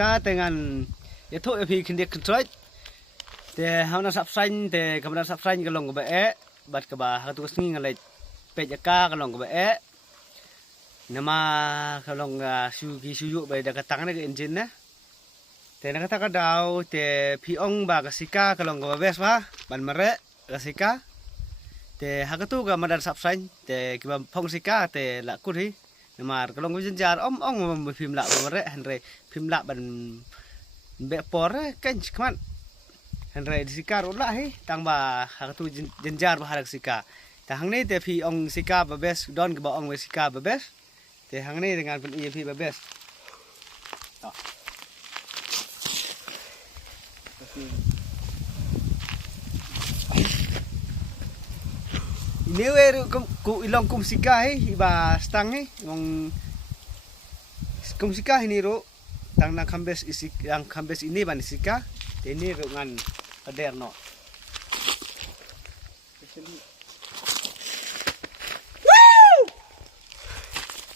kita dengan itu epi kindik kontrol te hamna subscribe te kamera subscribe kalong ba bat ka ba hatu singi ngalai page ka kalong ba nama kalong sugi suyu ba da katang na engine na te na kata ka daw te piong ba kasika kalong ba bes ba ban mare kasika te hakatu ga madar subscribe te kiba phong sika te la kuri nama kalong ba jenjar ong phim la ba mare hanre phim la ban be por kan kaman Henry disika rola he tang ba hakatu jenjar ba harak sika ta hang ni te phi ong sika ba bes don ke ba ong sika ba bes te hang ni dengan pen phi ba bes ini we ku ilong kum sika he ba stang he ong kum sika ini ro tang na kambes isi yang kambes ini ban sika ini ro ngan ader no